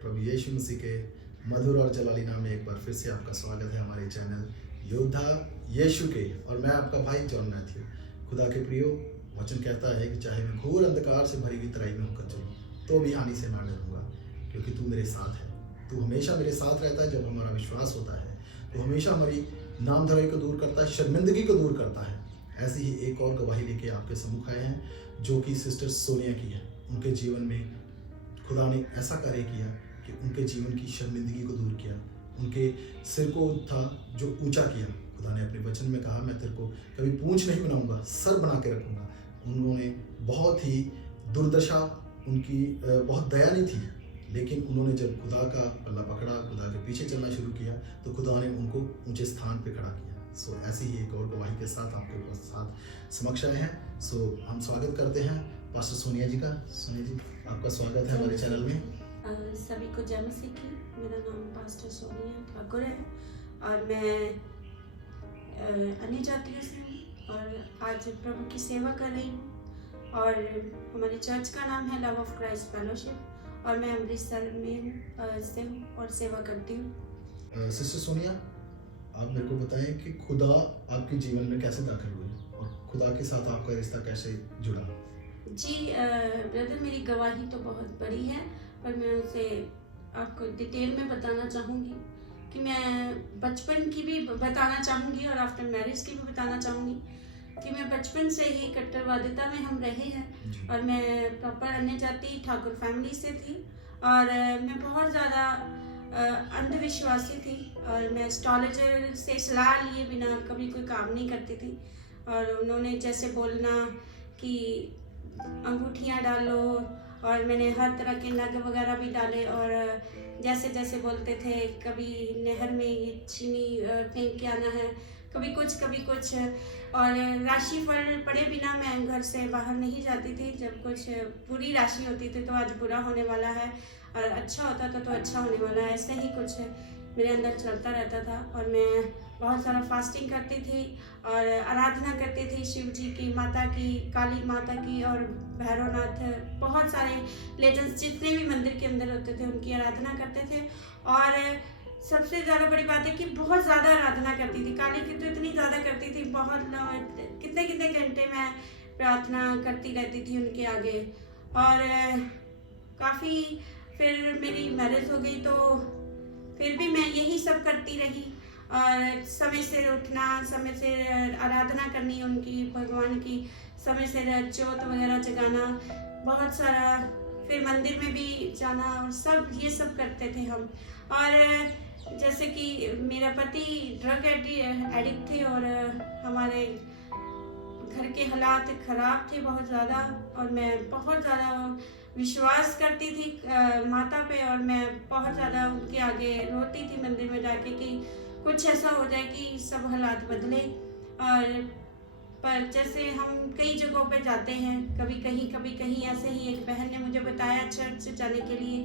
प्रभु यीशु मसीह के मधुर और जलाली नाम में एक बार फिर से आपका स्वागत है हमारे चैनल योद्धा यीशु के। और मैं आपका भाई जॉन मैथ्यू। खुदा के प्रियो, वचन कहता है कि चाहे मैं घोर अंधकार से भरी हुई तराई में होकर चलूं तो भी हानि से ना डरूंगा, क्योंकि तू मेरे साथ है। तू हमेशा मेरे साथ रहता है। जब हमारा विश्वास होता है तो हमेशा हमारी नामधराई को दूर करता है, शर्मिंदगी को दूर करता है। ऐसी ही एक और गवाही लेके आपके सम्मुख आए हैं, जो कि सिस्टर सोनिया की है। उनके जीवन में खुदा ने ऐसा कार्य किया कि उनके जीवन की शर्मिंदगी को दूर किया, उनके सिर को था जो ऊंचा किया। खुदा ने अपने वचन में कहा, मैं तेरे को कभी पूंछ नहीं बनाऊंगा, सर बना के रखूंगा। उन्होंने बहुत ही दुर्दशा, उनकी बहुत दया नहीं थी, लेकिन उन्होंने जब खुदा का पल्ला पकड़ा, खुदा के पीछे चलना शुरू किया, तो खुदा ने उनको ऊंचे स्थान पे खड़ा किया। सो ऐसी ही एक और गवाही के साथ आपके साथ समक्ष आए हैं। सो हम स्वागत करते हैं पास्टर सोनिया जी का। सोनिया जी, आपका स्वागत है हमारे चैनल में। सभी को जय मसीह की। मेरा नाम पास्टर सोनिया ठाकुर है और मैं अन्य जातियों से हूँ और आज प्रभु की सेवा कर रही हूँ। और हमारे चर्च का नाम है लव ऑफ क्राइस्ट फेलोशिप और मैं अमृतसर में से हूँ और सेवा करती हूँ। सिस्टर सोनिया, आप मेरे को बताएं कि खुदा आपके जीवन में कैसे दाखिल हुए और खुदा के साथ आपका रिश्ता कैसे जुड़ा? जी ब्रदर, मेरी गवाही तो बहुत बड़ी है, पर मैं उसे आपको डिटेल में बताना चाहूँगी कि मैं बचपन की भी बताना चाहूँगी और आफ्टर मैरिज की भी बताना चाहूँगी कि मैं बचपन से ही कट्टरवादिता में हम रहे हैं। और मैं प्रॉपर अन्य जाति ठाकुर फैमिली से थी और मैं बहुत ज़्यादा अंधविश्वासी थी और मैं एस्ट्रोलॉजर से सलाह लिए बिना कभी कोई काम नहीं करती थी। और उन्होंने जैसे बोलना कि अंगूठियाँ डालो, और मैंने हर तरह के नग वगैरह भी डाले और जैसे जैसे बोलते थे, कभी नहर में ये चीनी फेंक के आना है, कभी कुछ। और राशिफल पढ़े बिना मैं घर से बाहर नहीं जाती थी। जब कुछ बुरी राशि होती थी तो आज बुरा होने वाला है, और अच्छा होता था तो अच्छा होने वाला है, ऐसे ही कुछ मेरे अंदर चलता रहता था। और मैं बहुत सारा फास्टिंग करती थी और आराधना करती थी शिव जी की, माता की, काली माता की और भैरवनाथ, बहुत सारे लेजेंड्स जितने भी मंदिर के अंदर होते थे उनकी आराधना करते थे। और सबसे ज़्यादा बड़ी बात है कि बहुत ज़्यादा आराधना करती थी। काली की तो इतनी ज़्यादा करती थी, बहुत कितने कितने घंटे मैं प्रार्थना करती रहती थी उनके आगे। और काफ़ी फिर मेरी मैरिज हो गई तो फिर भी मैं यही सब करती रही और समय से उठना, समय से आराधना करनी उनकी, भगवान की, समय से ज्योत वगैरह जगाना, बहुत सारा, फिर मंदिर में भी जाना और सब ये सब करते थे हम। और जैसे कि मेरा पति ड्रग एडिक्ट थे और हमारे घर के हालात ख़राब थे बहुत ज़्यादा, और मैं बहुत ज़्यादा विश्वास करती थी माता पे, और मैं बहुत ज़्यादा उनके आगे रोती थी मंदिर में जाके कि कुछ ऐसा हो जाए कि सब हालात बदले। और पर जैसे हम कई जगहों पे जाते हैं, कभी कहीं ऐसे ही एक बहन ने मुझे बताया चर्च जाने के लिए,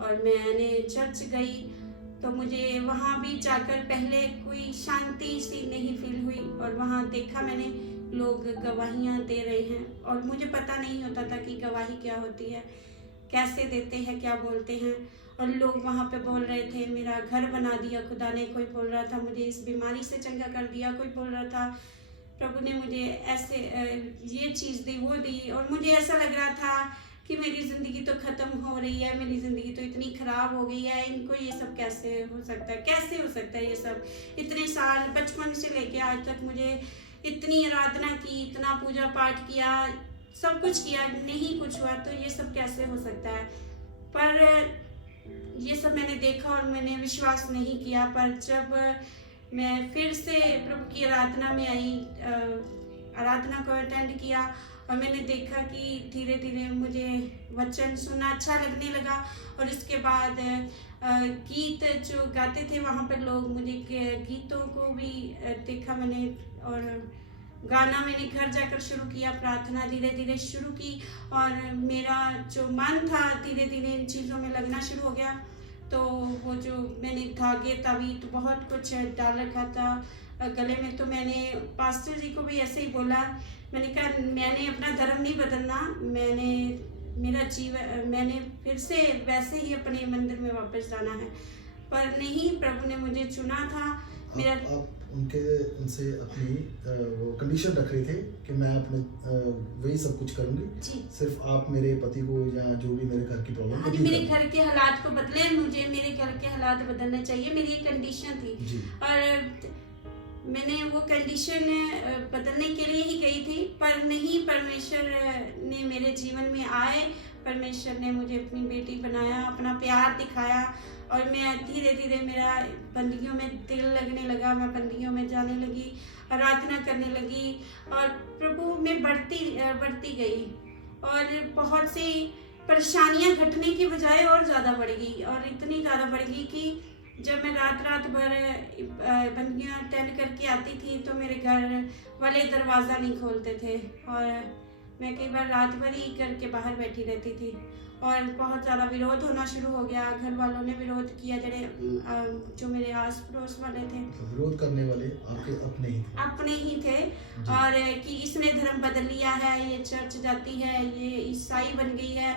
और मैंने चर्च गई तो मुझे वहाँ भी जाकर पहले कोई शांति सी नहीं फील हुई। और वहाँ देखा मैंने लोग गवाहियाँ दे रहे हैं और मुझे पता नहीं होता था कि गवाही क्या होती है, कैसे देते हैं, क्या बोलते हैं। और लोग वहाँ पे बोल रहे थे मेरा घर बना दिया खुदा ने, कोई बोल रहा था मुझे इस बीमारी से चंगा कर दिया, कोई बोल रहा था प्रभु ने मुझे ऐसे ये चीज़ दी, वो दी। और मुझे ऐसा लग रहा था कि मेरी ज़िंदगी तो ख़त्म हो रही है, मेरी ज़िंदगी तो इतनी ख़राब हो गई है, इनको ये सब कैसे हो सकता है, कैसे हो सकता है ये सब। इतने साल बचपन से लेके आज तक मुझे इतनी आराधना की, इतना पूजा पाठ किया, सब कुछ किया, नहीं कुछ हुआ, तो ये सब कैसे हो सकता है। पर ये सब मैंने देखा और मैंने विश्वास नहीं किया। पर जब मैं फिर से प्रभु की आराधना में आई, आराधना को अटेंड किया, और मैंने देखा कि धीरे धीरे मुझे वचन सुनना अच्छा लगने लगा। और इसके बाद गीत जो गाते थे वहाँ पर लोग, मुझे गीतों को भी देखा मैंने, और गाना मैंने घर जाकर शुरू किया, प्रार्थना धीरे धीरे शुरू की, और मेरा जो मन था धीरे धीरे इन चीज़ों में लगना शुरू हो गया। तो वो जो मैंने धागे तावीज़ तो बहुत कुछ डाल रखा था गले में, तो मैंने पास्टर जी को भी ऐसे ही बोला, मैंने कहा मैंने अपना धर्म नहीं बदलना, मेरा जीवन मैंने फिर से वैसे ही अपने मंदिर में वापस जाना है, पर नहीं, प्रभु ने मुझे चुना था। मेरा आप उनसे अपनी वो कंडीशन रख रहे थे कि मैं अपने वही सब कुछ करूंगी, जी सिर्फ आप मेरे पति को या जो भी मेरे घर की प्रॉब्लम हाँ जी, मेरे घर के हालात को बदले, मुझे मेरे घर के हालात बदलने चाहिए, मेरी ये कंडीशन थी। जी और मैंने वो कंडीशन बदलने के लिए ही गई थी, पर नहीं, परमेश्वर ने मेरे जीवन में आए, परमेश्वर ने मुझे अपनी बेटी बनाया, अपना प्यार दिखाया, और मैं धीरे धीरे मेरा बंदियों में दिल लगने लगा, मैं बंदियों में जाने लगी, आराधना करने लगी, और प्रभु में बढ़ती गई, और बहुत सी परेशानियां घटने की बजाय और ज़्यादा बढ़ गई, और इतनी ज़्यादा बढ़ गई कि जब मैं रात भर बंदियां अटेंड करके आती थी तो मेरे घर वाले दरवाज़ा नहीं खोलते थे, और मैं कई बार रात भर ही करके बाहर बैठी रहती थी, और बहुत ज़्यादा विरोध होना शुरू हो गया। घर वालों ने विरोध किया, जो मेरे आस पड़ोस वाले थे, विरोध करने वाले आपके अपने ही थे जी। और कि इसने धर्म बदल लिया है, ये चर्च जाती है, ये ईसाई बन गई है।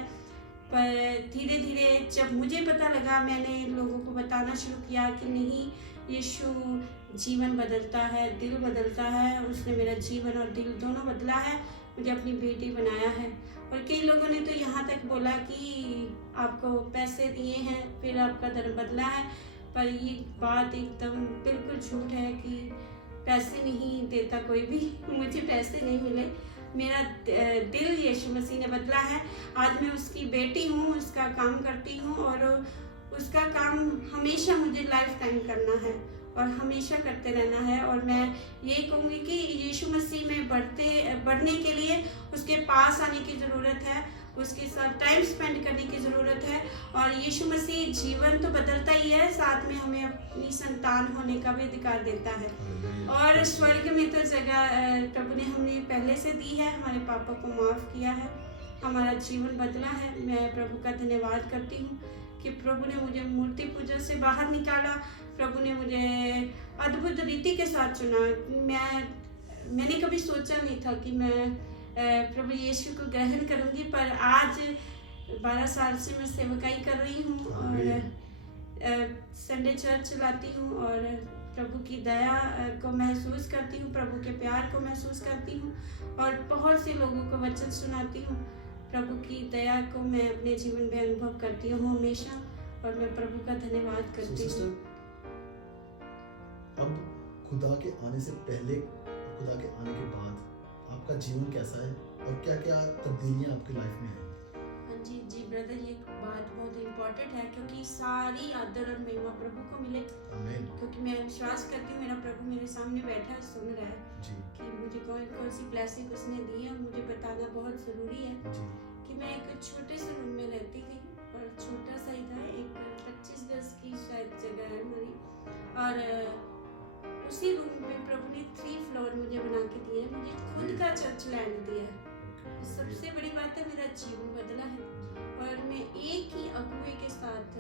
पर धीरे धीरे जब मुझे पता लगा, मैंने लोगों को बताना शुरू किया कि नहीं, यीशु जीवन बदलता है, दिल बदलता है, उसने मेरा जीवन और दिल दोनों बदला है, मुझे अपनी बेटी बनाया है। और कई लोगों ने तो यहाँ तक बोला कि आपको पैसे दिए हैं फिर आपका धर्म बदला है, पर ये बात एकदम बिल्कुल झूठ है कि पैसे नहीं देता कोई भी। मुझे पैसे नहीं मिले, मेरा दिल यीशु मसीह ने बदला है। आज मैं उसकी बेटी हूँ, उसका काम करती हूँ, और उसका काम हमेशा मुझे लाइफ टाइम करना है और हमेशा करते रहना है। और मैं ये कहूँगी कि यीशु मसीह में बढ़ने के लिए उसके पास आने की ज़रूरत है, उसके साथ टाइम स्पेंड करने की ज़रूरत है। और यीशु मसीह जीवन तो बदलता ही है, साथ में हमें अपनी संतान होने का भी अधिकार देता है। और स्वर्ग में तो जगह प्रभु ने हमें पहले से दी है, हमारे पापा को माफ़ किया है, हमारा जीवन बदला है। मैं प्रभु का धन्यवाद करती हूँ कि प्रभु ने मुझे मूर्ति पूजा से बाहर निकाला, प्रभु ने मुझे अद्भुत रीति के साथ चुना। मैंने कभी सोचा नहीं था कि मैं प्रभु यीशु को ग्रहण करूंगी, पर आज 12 साल से मैं सेवकाई कर रही हूँ और संडे चर्च चलाती हूँ, और प्रभु की दया को महसूस करती हूँ, प्रभु के प्यार को महसूस करती हूँ, और बहुत से लोगों को वचन सुनाती हूँ। प्रभु की दया को मैं अपने जीवन में अनुभव करती हूँ हमेशा, और मैं प्रभु का धन्यवाद करती हूँ। अब खुदा के आने से पहले और खुदा के आने के बाद आपका जीवन कैसा है और क्या क्या तब्दीलियां आपकी लाइफ में हैं? हाँ जी ब्रदर, ये बात बहुत इम्पोर्टेंट है, क्योंकि सारी आदर और महिमा प्रभु को मिले। आमीन। क्योंकि मैं विश्वास करती हूँ मेरा प्रभु मेरे सामने बैठा है, सुन रहा है जी। कि मुझे कौन कौन सी ब्लेसिंग उसने दी है। मुझे बताना बहुत ज़रूरी है जी। कि मैं एक छोटे से रूम में रहती थी, और छोटा सा ही था, एक 25 गज की शायद जगह है हमारी, और उसी रूम में प्रभु ने 3 फ्लोर मुझे बना के दिए, मुझे खुद का चर्च लैंड दिया है। सबसे बड़ी बात है, मेरा जीवन बदला है, और मैं एक ही अगुए के साथ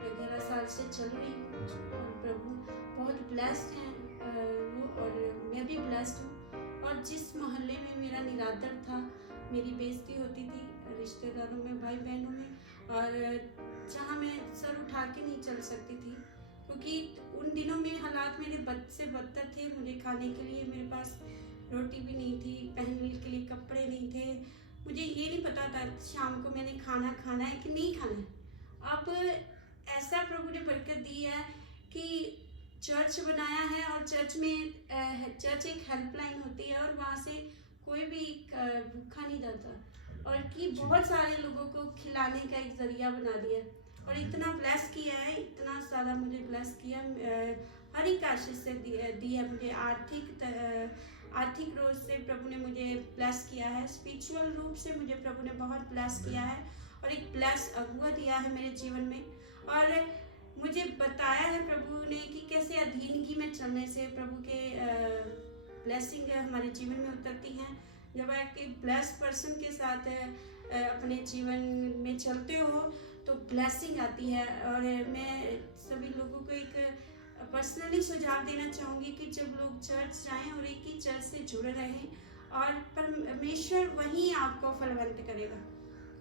11 साल से चल रही हूँ, और प्रभु बहुत ब्लेस्ड हैं वो, और मैं भी ब्लेस्ड हूँ। और जिस मोहल्ले में मेरा निरादर था, मेरी बेइज्जती होती थी रिश्तेदारों में, भाई बहनों में, और जहाँ मैं सर उठा के नहीं चल सकती थी, क्योंकि उन दिनों में हालात मेरे बद से बदतर थे। मुझे खाने के लिए मेरे पास रोटी भी नहीं थी, पहनने के लिए कपड़े नहीं थे, मुझे ये नहीं पता था शाम को मैंने खाना खाना है कि नहीं खाना है। अब ऐसा प्रभु ने बरकत दी है कि चर्च बनाया है, और चर्च में चर्च एक हेल्पलाइन होती है, और वहाँ से कोई भी भूखा नहीं जाता, और कि बहुत सारे लोगों को खिलाने का एक जरिया बना दिया, और इतना ब्लेस किया है, इतना ज़्यादा मुझे ब्लेस किया। हर एक आशीष से दी है मुझे। आर्थिक रोज से प्रभु ने मुझे ब्लेस किया है, स्पिरिचुअल रूप से मुझे प्रभु ने बहुत ब्लेस किया है, और एक ब्लेस अगुआ दिया है मेरे जीवन में। और मुझे बताया है प्रभु ने कि कैसे अधीनगी में चलने से प्रभु के ब्लेसिंग हमारे जीवन में उतरती हैं। जब आप एक ब्लेस पर्सन के साथ अपने जीवन में चलते हो तो ब्लेसिंग आती है। और मैं सभी लोगों को एक पर्सनली सुझाव देना चाहूँगी कि जब लोग चर्च जाएं और एक ही चर्च से जुड़े रहें, और परमेश्वर वहीं आपको फलवंत करेगा,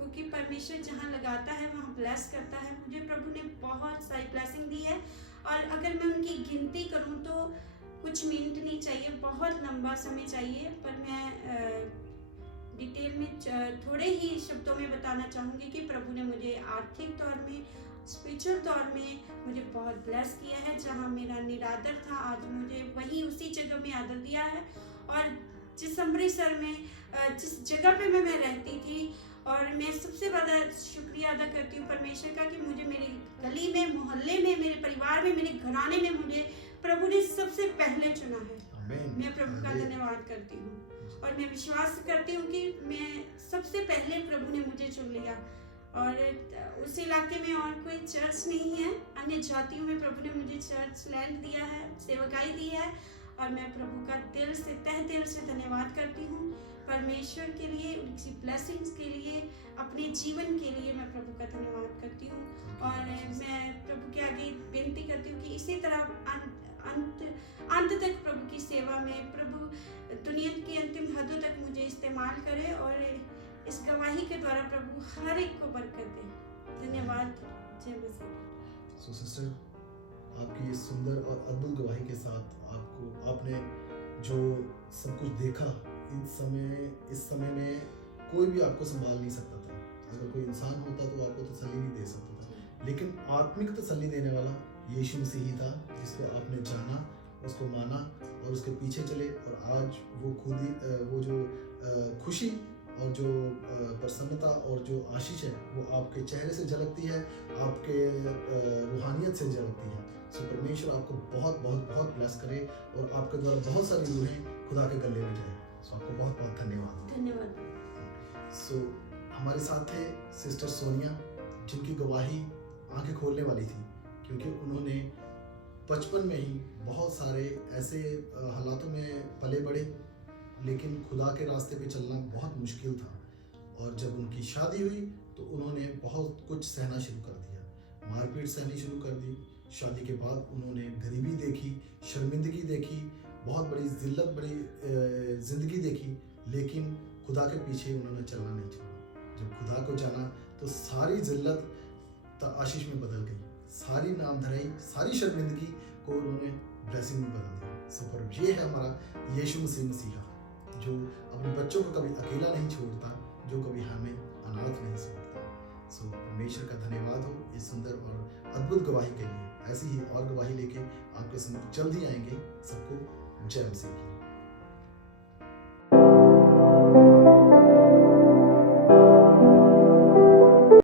क्योंकि परमेश्वर जहाँ लगाता है वहाँ ब्लेस करता है। मुझे प्रभु ने बहुत सारी ब्लेसिंग दी है और अगर मैं उनकी गिनती करूँ तो कुछ मिनट नहीं चाहिए, बहुत लंबा समय चाहिए, पर मैं डिटेल में थोड़े ही शब्दों में बताना चाहूँगी कि प्रभु ने मुझे आर्थिक तौर में, स्पिरिचुअल तौर में मुझे बहुत ब्लेस किया है। जहाँ मेरा निरादर था, आज मुझे वही उसी जगह में आदर दिया है। और जिस अमृतसर में जिस जगह पे मैं रहती थी, और मैं सबसे ज़्यादा शुक्रिया अदा करती हूँ परमेश्वर का कि मुझे मेरी गली में, मोहल्ले में, मेरे परिवार में, मेरे घराने में मुझे प्रभु ने सबसे पहले चुना है। मैं प्रभु का धन्यवाद करती हूँ और मैं विश्वास करती हूँ कि मैं सबसे पहले प्रभु ने मुझे चुन लिया। और उस इलाके में और कोई चर्च नहीं है, अन्य जातियों में प्रभु ने मुझे चर्च लैंड दिया है, सेवकाई दी है, और मैं प्रभु का दिल से, तहे दिल से धन्यवाद करती हूँ परमेश्वर के लिए, उनकी ब्लेसिंग्स के लिए, अपने जीवन के लिए मैं प्रभु का धन्यवाद करती हूँ। और मैं प्रभु के आगे विनती करती हूँ कि इसी तरह अंत तक प्रभु की सेवा में, प्रभु दुनिया की अंतिम हदों तक मुझे इस्तेमाल करे और इस गवाही के द्वारा प्रभु हर एक को बरकत दे। धन्यवाद। जय मसीह। सो सिस्टर, आपकी इस सुंदर और अद्भुत गवाही के साथ आपने जो सब कुछ देखा, इस समय में कोई भी आपको संभाल नहीं सकता था। अगर कोई इंसान होता तो आपको तसल्ली नहीं दे सकता था, लेकिन आत्मिक तसल्ली देने वाला यीशु मसीह ही था, जिसको आपने जाना, उसको माना और उसके पीछे चले। और आज वो खुद ही वो जो खुशी और जो प्रसन्नता और जो आशीष है वो आपके चेहरे से झलकती है, आपके रूहानियत से झलकती है। सो परमेश्वर आपको बहुत बहुत बहुत ब्लेस करे और आपके द्वारा बहुत सारी रूहें खुदा के गले में जाए। सो आपको बहुत बहुत धन्यवाद। सो हमारे साथ थे सिस्टर सोनिया, जिनकी गवाही आंखें खोलने वाली थी, क्योंकि उन्होंने बचपन में ही बहुत सारे ऐसे हालातों में पले बढ़े, लेकिन खुदा के रास्ते पे चलना बहुत मुश्किल था। और जब उनकी शादी हुई तो उन्होंने बहुत कुछ सहना शुरू कर दिया, मारपीट सहनी शुरू कर दी। शादी के बाद उन्होंने गरीबी देखी, शर्मिंदगी देखी, बहुत बड़ी जिल्लत, बड़ी ज़िंदगी देखी, लेकिन खुदा के पीछे उन्होंने चलना नहीं छोड़ा। जब खुदा को जाना तो सारी जिल्लत आशीष में बदल गई, सारी नामधराई, सारी शर्मिंदगी को उन्होंने ब्लेसिंग में बदल दिया। सो पर ये है हमारा यीशु मसीहा, जो अपने बच्चों को कभी अकेला नहीं छोड़ता, जो कभी हमें अनाथ नहीं छोड़ता। सो परमेश्वर का धन्यवाद हो इस सुंदर और अद्भुत गवाही के लिए। ऐसी ही और गवाही लेके आपके सामने जल्द ही आएंगे। सबको जय मसीह की।